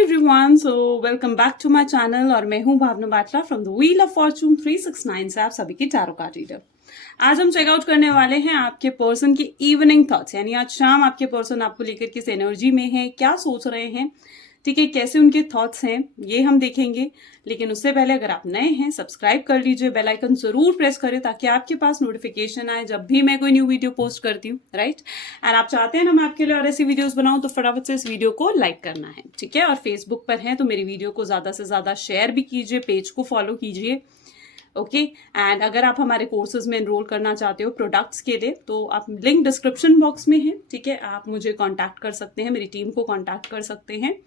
Everyone, so welcome back to my channel और मैं हूं Bhavna Batla from the wheel of fortune 369 से आप सभी की टैरो कार्ड रीडर। आज हम चेकआउट करने वाले हैं आपके पर्सन की इवनिंग थॉट्स, यानी आज शाम आपके पर्सन आपको लेकर किस एनर्जी में है, क्या सोच रहे हैं, ठीक है, कैसे उनके थॉट्स हैं, ये हम देखेंगे। लेकिन उससे पहले अगर आप नए हैं सब्सक्राइब कर लीजिए, बेल आइकन जरूर प्रेस करें ताकि आपके पास नोटिफिकेशन आए जब भी मैं कोई न्यू वीडियो पोस्ट करती हूँ, राइट। एंड आप चाहते हैं ना मैं आपके लिए और ऐसी वीडियोस बनाऊं तो फटाफट से इस वीडियो को लाइक करना है, ठीक है। और फेसबुक पर है तो मेरी वीडियो को ज्यादा से ज्यादा शेयर भी कीजिए, पेज को फॉलो कीजिए, ओके। एंड अगर आप हमारे कोर्सेज में एनरोल करना चाहते हो प्रोडक्ट्स के लिए तो आप लिंक डिस्क्रिप्शन बॉक्स में है, ठीक है। आप मुझे कांटेक्ट कर सकते हैं, मेरी टीम को कांटेक्ट कर सकते हैं।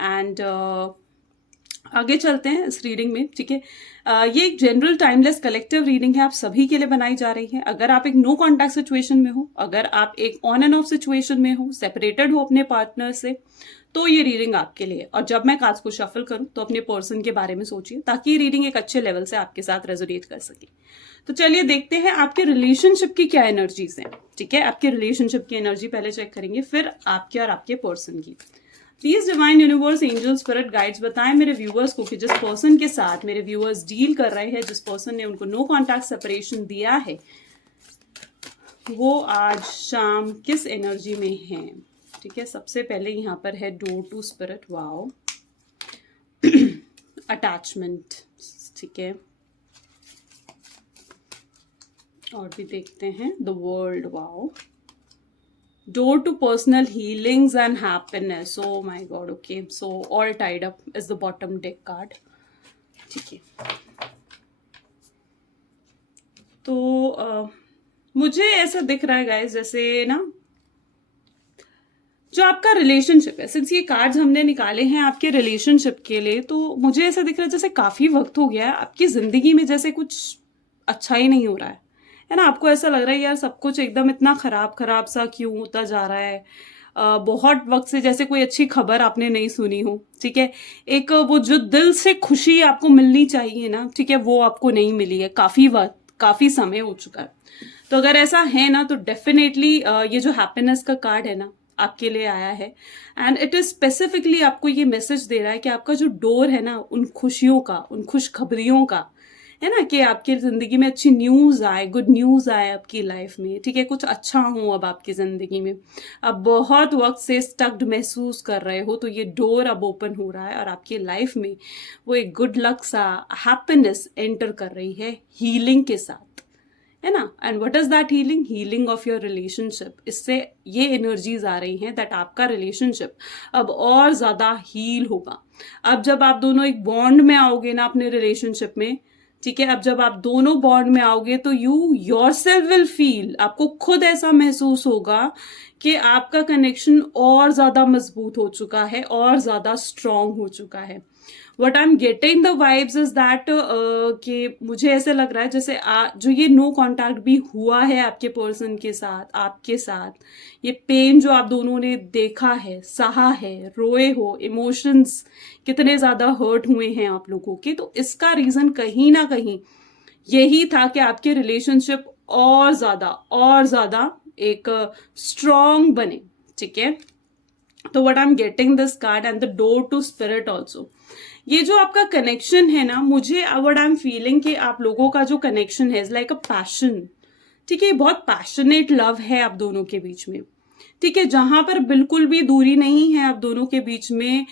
एंड आगे चलते हैं इस रीडिंग में, ठीक है। ये एक जनरल टाइमलेस कलेक्टिव रीडिंग है, आप सभी के लिए बनाई जा रही है। अगर आप एक नो कॉन्टैक्ट सिचुएशन में हो, अगर आप एक ऑन एंड ऑफ सिचुएशन में हो, सेपरेटेड हो अपने पार्टनर से, तो ये रीडिंग आपके लिए। और जब मैं कार्ड्स को शफल करूं तो अपने पर्सन के बारे में सोचिए ताकि ये रीडिंग एक अच्छे लेवल से आपके साथ रेजोनेट कर सके। तो चलिए देखते हैं आपके रिलेशनशिप की क्या एनर्जीज हैं, ठीक है। आपके रिलेशनशिप की एनर्जी पहले चेक करेंगे, फिर आपके और आपके पर्सन की। Please divine universe, angel, spirit guides बताएं मेरे व्यूअर्स को कि जिस पर्सन के साथ मेरे व्यूअर्स डील कर रहे हैं, जिस पर्सन ने उनको नो कॉन्टैक्ट सेपरेशन दिया है, वो आज शाम किस एनर्जी में है, ठीक है। सबसे पहले यहाँ पर है door to spirit, wow, attachment, ठीक है। और भी देखते हैं the world, wow, door to personal healings and happiness, oh my god, okay, so all tied up is the bottom deck card, ठीक है। तो मुझे ऐसा दिख रहा है गाइस जैसे ना जो आपका रिलेशनशिप है, सिंस ये कार्ड्स हमने निकाले हैं आपके रिलेशनशिप के लिए, तो मुझे ऐसा दिख रहा है जैसे काफी वक्त हो गया है आपकी जिंदगी में जैसे कुछ अच्छा ही नहीं हो रहा है ना। आपको ऐसा लग रहा है यार सब कुछ एकदम इतना खराब खराब सा क्यों होता जा रहा है। बहुत वक्त से जैसे कोई अच्छी खबर आपने नहीं सुनी हो, ठीक है। एक वो जो दिल से खुशी आपको मिलनी चाहिए ना, ठीक है, वो आपको नहीं मिली है, काफी वक्त, काफी समय हो चुका है। तो अगर ऐसा है ना तो डेफिनेटली ये जो हैप्पीनेस का कार्ड है ना आपके लिए आया है। एंड इट इज स्पेसिफिकली आपको ये मैसेज दे रहा है कि आपका जो डोर है ना उन खुशियों का, उन खुशखबरियों का, है ना, कि आपकी जिंदगी में अच्छी न्यूज आए, गुड न्यूज आए आपकी लाइफ में, ठीक है, कुछ अच्छा हो अब आपकी जिंदगी में। अब बहुत वक्त से स्टक्ड महसूस कर रहे हो तो ये डोर अब ओपन हो रहा है और आपकी लाइफ में वो एक गुड लक सा हैप्पीनेस एंटर कर रही है हीलिंग के साथ, है ना। And what is that healing? Healing of your relationship. इससे ये एनर्जीज आ रही हैं दैट आपका रिलेशनशिप अब और ज्यादा हील होगा। अब जब आप दोनों एक बॉन्ड में आओगे ना अपने रिलेशनशिप में, ठीक है, अब जब आप दोनों बॉन्ड में आओगे तो यू योरसेल्फ विल फील, आपको खुद ऐसा महसूस होगा कि आपका कनेक्शन और ज्यादा मजबूत हो चुका है और ज्यादा स्ट्रांग हो चुका है। What I am getting the vibes is that कि मुझे ऐसे लग रहा है जैसे जो ये नो कॉन्टैक्ट भी हुआ है आपके पर्सन के साथ, आपके साथ ये पेन जो आप दोनों ने देखा है, सहा है, रोए हो, इमोशंस कितने ज्यादा हर्ट हुए हैं आप लोगों के, तो इसका रीजन कहीं ना कहीं यही था कि आपके रिलेशनशिप और ज्यादा एक स्ट्रांग बने, ठीक है। तो what I am getting this card and the door to spirit also, ये जो आपका कनेक्शन है ना, मुझे व्हाट आई एम फीलिंग कि आप लोगों का जो कनेक्शन है इज लाइक अ पैशन, ठीक है, बहुत पैशनेट लव है आप दोनों के बीच में, ठीक है, जहां पर बिल्कुल भी दूरी नहीं है आप दोनों के बीच में।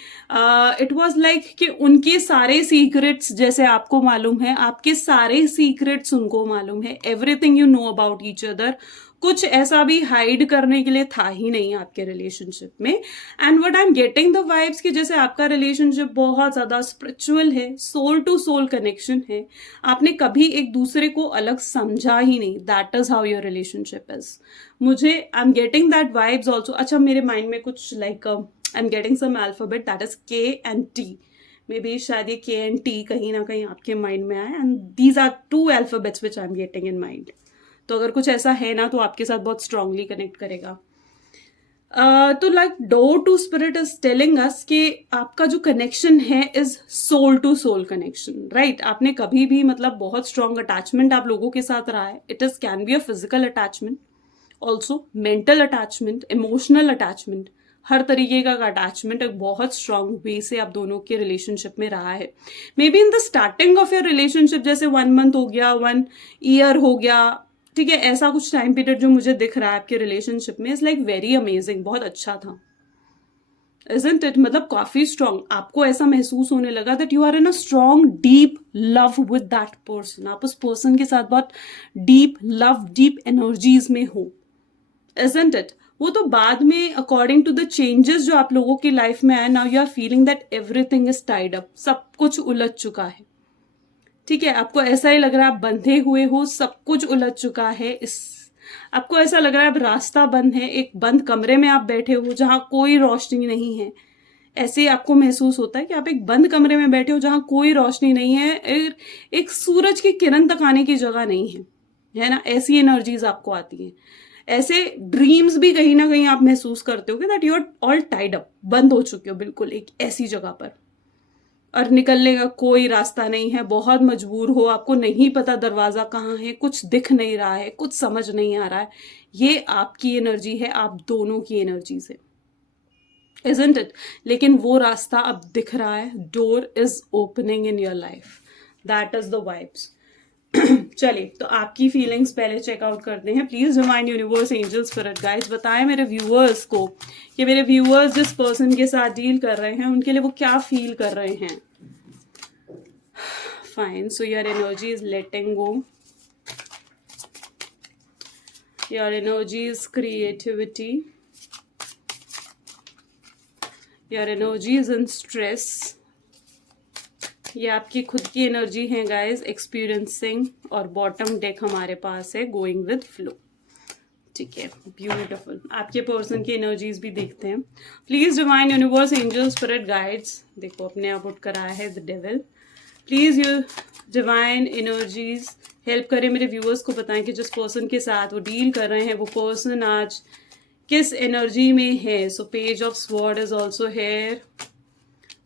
इट वॉज लाइक कि उनके सारे सीक्रेट्स जैसे आपको मालूम है, आपके सारे सीक्रेट्स उनको मालूम है, everything you know about each other. कुछ ऐसा भी हाइड करने के लिए था ही नहीं आपके रिलेशनशिप में। And what I am getting the vibes कि जैसे आपका रिलेशनशिप बहुत ज्यादा स्पिरिचुअल है, सोल टू सोल कनेक्शन है, आपने कभी एक दूसरे को अलग समझा ही नहीं, that is how your relationship is. मुझे I am getting that vibes also. अच्छा, मेरे माइंड में कुछ like I am getting some alphabet that is K and T, maybe शायद ये के एंड टी कहीं ना कहीं आपके माइंड में आए, and these are two alphabets which I am getting in mind. तो अगर कुछ ऐसा है ना तो आपके साथ बहुत स्ट्रांगली कनेक्ट करेगा। तो like door to spirit is telling us कि आपका जो कनेक्शन है is soul to soul connection, right. आपने कभी भी मतलब बहुत स्ट्रांग अटैचमेंट आप लोगों के साथ रहा है। It is can be a physical attachment, also mental attachment, emotional attachment, हर तरीके का अटैचमेंट एक बहुत स्ट्रांग वे से आप दोनों के रिलेशनशिप में रहा है। May be in the starting of your relationship, जैसे 1 मंथ हो गया, 1 ईयर हो गया, ठीक है, ऐसा कुछ टाइम पीरियड जो मुझे दिख रहा है आपके रिलेशनशिप में, इज लाइक वेरी अमेजिंग, बहुत अच्छा था, isn't it? मतलब काफी स्ट्रांग, आपको ऐसा महसूस होने लगा that you are in a strong deep love with that person, आप उस पर्सन के साथ बहुत डीप लव, डीप एनर्जीज में हो, isn't it? वो तो बाद में अकॉर्डिंग टू द चेंजेस जो आप लोगों की लाइफ में आए, now you are feeling that everything is tied up, सब कुछ उलझ चुका है, ठीक है, आपको ऐसा ही लग रहा है आप बंधे हुए हो, सब कुछ उलझ चुका है, इस आपको ऐसा लग रहा है अब रास्ता बंद है, एक बंद कमरे में आप बैठे हो जहां कोई रोशनी नहीं है, ऐसे आपको महसूस होता है कि आप एक बंद कमरे में बैठे हो जहां कोई रोशनी नहीं है, एक सूरज की किरण तक आने की जगह नहीं है ना, ऐसी एनर्जीज आपको आती हैं। ऐसे ड्रीम्स भी कहीं ना कहीं आप महसूस करते हो कि that you are all tied up, बंद हो चुके हो बिल्कुल एक ऐसी जगह पर, और निकलने का कोई रास्ता नहीं है, बहुत मजबूर हो, आपको नहीं पता दरवाजा कहाँ है, कुछ दिख नहीं रहा है, कुछ समझ नहीं आ रहा है। ये आपकी एनर्जी है, आप दोनों की एनर्जी से, isn't it? लेकिन वो रास्ता अब दिख रहा है, door is opening in your life, that is the vibes. चलिए, तो आपकी फीलिंग्स पहले चेकआउट करते हैं। Please divine universe, angel, spirit guides, बताएं मेरे व्यूअर्स को कि मेरे व्यूअर्स जिस पर्सन के साथ डील कर रहे हैं उनके लिए वो क्या फील कर रहे हैं। Fine, so your energy is letting go, your energy is creativity, your energy is in stress, ये आपकी खुद की एनर्जी है गाइस, एक्सपीरियंसिंग, और बॉटम डेक हमारे पास है गोइंग विद फ्लो, ठीक है, ब्यूटीफुल। आपके पर्सन की एनर्जीज भी देखते हैं। Please divine universe, angel, spirit guides, देखो अपने आप उठ कर आया है the devil. Please you divine energies help करें मेरे व्यूअर्स को, बताएं कि जिस पर्सन के साथ वो डील कर रहे हैं वो पर्सन आज किस एनर्जी में है। So page of sword is also here,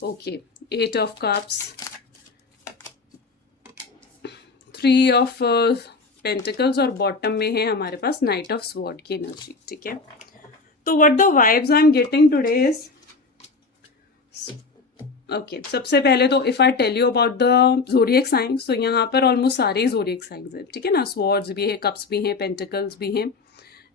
okay, 8 of cups, 3 of pentacles, और बॉटम में है हमारे पास नाइट ऑफ स्वॉर्ड की एनर्जी, ठीक है। तो what the vibes I am getting today is, okay, सबसे पहले तो if I tell you about the zodiac science, तो यहाँ पर ऑलमोस्ट सारे ज़ोडिएक साइंस हैं, ठीक है ना, स्वॉर्ड्स भी है, कप्स भी हैं, पेंटिकल्स भी हैं,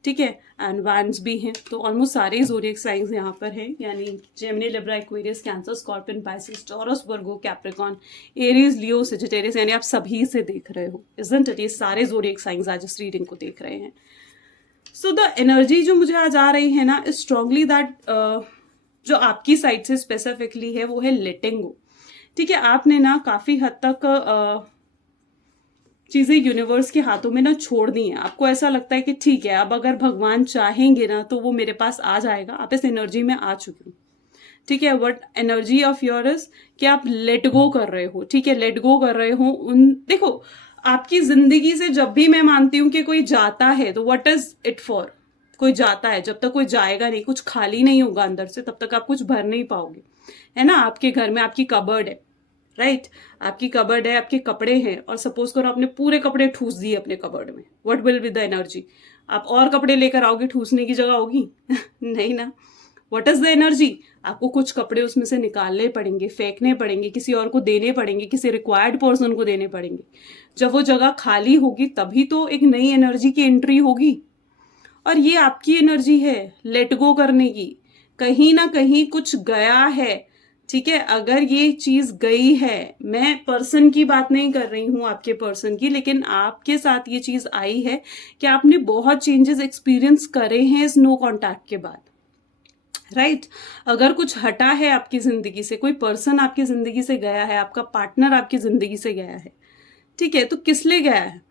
ठीक है, एंड वैंड्स भी हैं, तो ऑलमोस्ट सारे ज़ोडिएक साइंस यहाँ पर हैं, यानी Gemini, Libra, Aquarius, Cancer, Scorpion, Pisces, Taurus, Virgo, Capricorn, Aries, Leo, Sagittarius, यानी आप सभी से देख रहे हो, isn't it? ये सारे ज़ोडिएक साइंस आज इस रीडिंग को देख रहे हैं। सो द एनर्जी जो मुझे आज आ रही है ना, इज स्ट्रांगली दैट जो आपकी साइड से स्पेसिफिकली है वो है लेटिंग गो, ठीक है। आपने ना काफ़ी हद तक चीज़ें यूनिवर्स के हाथों में ना छोड़ दी हैं। आपको ऐसा लगता है कि ठीक है, अब अगर भगवान चाहेंगे ना तो वो मेरे पास आ जाएगा, आप इस एनर्जी में आ चुके हो, ठीक है। व्हाट एनर्जी ऑफ योर्स कि आप लेट गो कर रहे हो, ठीक है, लेट गो कर रहे हो उन, देखो आपकी जिंदगी से जब भी मैं मानती हूँ कि कोई जाता है तो व्हाट इज इट फॉर, कोई जाता है, जब तक कोई जाएगा नहीं, कुछ खाली नहीं होगा अंदर से, तब तक आप कुछ भर नहीं पाओगे, है ना। आपके घर में आपकी कबर्ड है, राइट, आपकी कबर्ड है, आपके कपड़े हैं, और सपोज करो आपने पूरे कपड़े ठूस दिए अपने कबर्ड में, what will be the energy, आप और कपड़े लेकर आओगे, ठूसने की जगह होगी नहीं ना। व्हाट इज द एनर्जी, आपको कुछ कपड़े उसमें से निकालने पड़ेंगे, फेंकने पड़ेंगे, किसी और को देने पड़ेंगे, किसी रिक्वायर्ड पर्सन को देने पड़ेंगे। जब वो जगह खाली होगी तभी तो एक नई एनर्जी की एंट्री होगी, और ये आपकी एनर्जी है लेट गो करने की। कहीं ना कहीं कुछ गया है, ठीक है, अगर ये चीज गई है, मैं पर्सन की बात नहीं कर रही हूं आपके पर्सन की, लेकिन आपके साथ ये चीज आई है कि आपने बहुत चेंजेस एक्सपीरियंस करे हैं इस नो कॉन्टैक्ट के बाद, राइट। अगर कुछ हटा है आपकी जिंदगी से, कोई पर्सन आपकी जिंदगी से गया है, आपका पार्टनर आपकी जिंदगी से गया है, ठीक है, तो किस लिए गया है,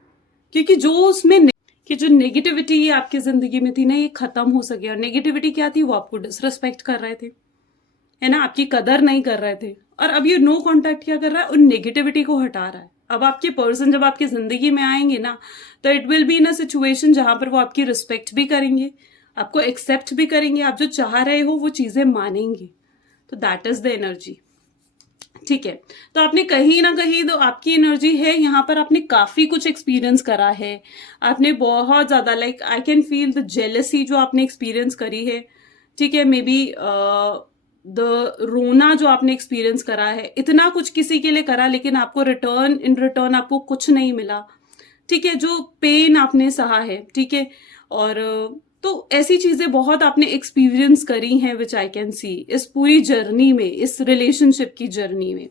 क्योंकि जो उसमें कि जो नेगेटिविटी आपकी जिंदगी में थी ना, ये खत्म हो सके। और नेगेटिविटी क्या थी, वो आपको डिसरिस्पेक्ट कर रहे थे, है ना, आपकी कदर नहीं कर रहे थे, और अब ये नो कॉन्टैक्ट क्या कर रहा है, उन नेगेटिविटी को हटा रहा है। अब आपके पर्सन जब आपकी जिंदगी में आएंगे ना, तो it will be in a situation जहां पर वो आपकी रिस्पेक्ट भी करेंगे, आपको एक्सेप्ट भी करेंगे, आप जो चाह रहे हो वो चीजें मानेंगे, तो दैट इज द एनर्जी, ठीक है। तो आपने कहीं ना कहीं तो आपकी एनर्जी है यहाँ पर, आपने काफी कुछ एक्सपीरियंस करा है, आपने बहुत ज्यादा, like I can feel the jealousy जो आपने एक्सपीरियंस करी है, ठीक है, मे बी द रोना जो आपने एक्सपीरियंस करा है, इतना कुछ किसी के लिए करा लेकिन आपको इन रिटर्न आपको कुछ नहीं मिला, ठीक है, जो पेन आपने सहा है, ठीक है, और तो ऐसी चीजें बहुत आपने एक्सपीरियंस करी हैं विच आई कैन सी इस पूरी जर्नी में, इस रिलेशनशिप की जर्नी में,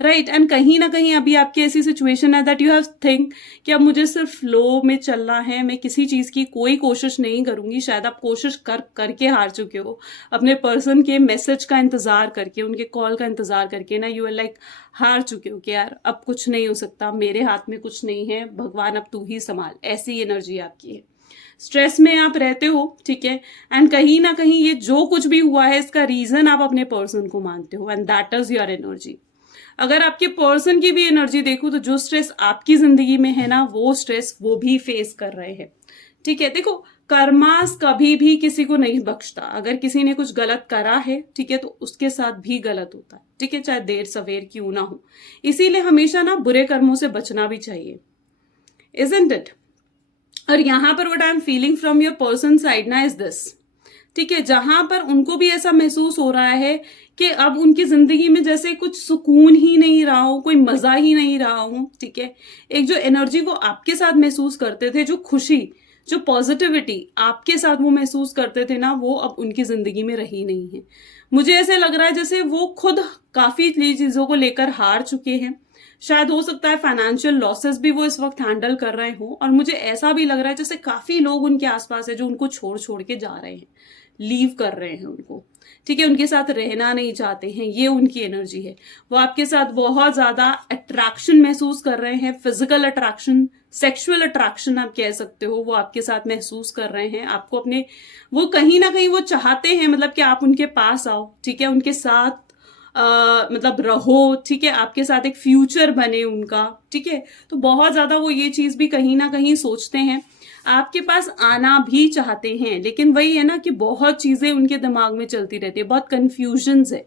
राइट। एंड कहीं ना कहीं अभी आपकी ऐसी सिचुएशन है दैट यू हैव थिंक कि अब मुझे सिर्फ फ्लो में चलना है, मैं किसी चीज की कोई कोशिश नहीं करूंगी। शायद आप कोशिश करके हार चुके हो, अपने पर्सन के मैसेज का इंतजार करके, उनके कॉल का इंतजार करके ना, यू आर लाइक हार चुके हो कि यार अब कुछ नहीं हो सकता, मेरे हाथ में कुछ नहीं है, भगवान अब तू ही संभाल, ऐसी एनर्जी आपकी है। स्ट्रेस में आप रहते हो, ठीक है, एंड कहीं ना कहीं ये जो कुछ भी हुआ है इसका रीजन आप अपने पर्सन को मानते हो, and that is your energy. अगर आपके पर्सन की भी एनर्जी देखो तो जो स्ट्रेस आपकी जिंदगी में है ना, वो स्ट्रेस वो भी फेस कर रहे हैं, ठीक है। देखो, कर्मास कभी भी किसी को नहीं बख्शता। अगर किसी ने कुछ गलत करा है, ठीक है, तो उसके साथ भी गलत होता है, ठीक है, चाहे देर सवेर क्यों ना हो। इसीलिए हमेशा ना बुरे कर्मों से बचना भी चाहिए, इजंट इट। और यहां पर what I am feeling from your person side ना इज दिस, ठीक है, जहां पर उनको भी ऐसा महसूस हो रहा है कि अब उनकी जिंदगी में जैसे कुछ सुकून ही नहीं रहा हो, कोई मजा ही नहीं रहा हो, ठीक है। एक जो एनर्जी वो आपके साथ महसूस करते थे, जो खुशी, जो पॉजिटिविटी आपके साथ वो महसूस करते थे ना, वो अब उनकी जिंदगी में रही नहीं है। मुझे ऐसे लग रहा है जैसे वो खुद काफी चीजों को लेकर हार चुके हैं। शायद हो सकता है फाइनेंशियल लॉसेस भी वो इस वक्त हैंडल कर रहे हो, और मुझे ऐसा भी लग रहा है जैसे काफी लोग उनके आसपास है जो उनको छोड़ छोड़ के जा रहे हैं, लीव कर रहे हैं उनको, ठीक है, उनके साथ रहना नहीं चाहते हैं। ये उनकी एनर्जी है। वो आपके साथ बहुत ज्यादा अट्रैक्शन महसूस कर रहे हैं, फिजिकल अट्रैक्शन, सेक्सुअल अट्रैक्शन आप कह सकते हो, वो आपके साथ महसूस कर रहे हैं। आपको अपने, वो कहीं ना कहीं वो चाहते हैं मतलब कि आप उनके पास आओ, ठीक है, उनके साथ मतलब रहो, ठीक है, आपके साथ एक फ्यूचर बने उनका, ठीक है। तो बहुत ज्यादा वो ये चीज भी कहीं ना कहीं सोचते हैं, आपके पास आना भी चाहते हैं, लेकिन वही है ना कि बहुत चीजें उनके दिमाग में चलती रहती है, बहुत कंफ्यूजन है,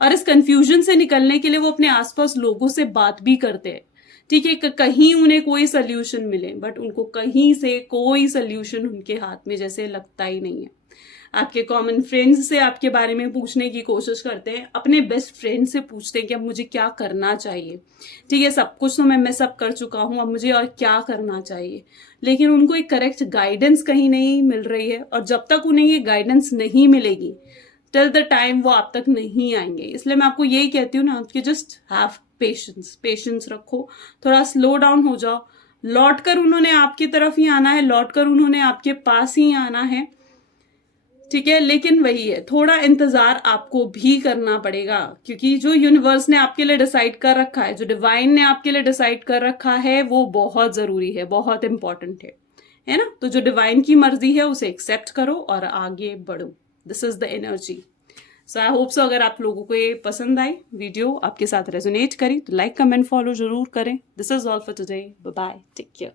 और इस कंफ्यूजन से निकलने के लिए वो अपने आसपास लोगों से बात भी करते हैं, ठीक है, कहीं उन्हें कोई सोल्यूशन मिले, बट उनको कहीं से कोई सोल्यूशन उनके हाथ में जैसे लगता ही नहीं है। आपके कॉमन फ्रेंड्स से आपके बारे में पूछने की कोशिश करते हैं, अपने बेस्ट फ्रेंड से पूछते हैं कि अब मुझे क्या करना चाहिए, ठीक है, सब कुछ तो मैं सब कर चुका हूं, अब मुझे और क्या करना चाहिए, लेकिन उनको एक करेक्ट गाइडेंस कहीं नहीं मिल रही है। और जब तक उन्हें ये गाइडेंस नहीं मिलेगी, टिल द टाइम वो आप तक नहीं आएंगे। इसलिए मैं आपको यही कहती हूँ ना कि जस्ट हैव पेशेंस रखो, थोड़ा स्लो डाउन हो जाओ। लौट कर उन्होंने आपकी तरफ ही आना है, लौट कर उन्होंने आपके पास ही आना है, ठीक है, लेकिन वही है, थोड़ा इंतजार आपको भी करना पड़ेगा, क्योंकि जो यूनिवर्स ने आपके लिए डिसाइड कर रखा है, जो डिवाइन ने आपके लिए डिसाइड कर रखा है, वो बहुत जरूरी है, बहुत इंपॉर्टेंट है ना। तो जो डिवाइन की मर्जी है उसे एक्सेप्ट करो और आगे बढ़ो। This is the energy. So I hope so अगर आप लोगों को ये पसंद आई, वीडियो आपके साथ रेजोनेट करी, तो लाइक कमेंट फॉलो जरूर करें। This is all for today, bye bye, take care.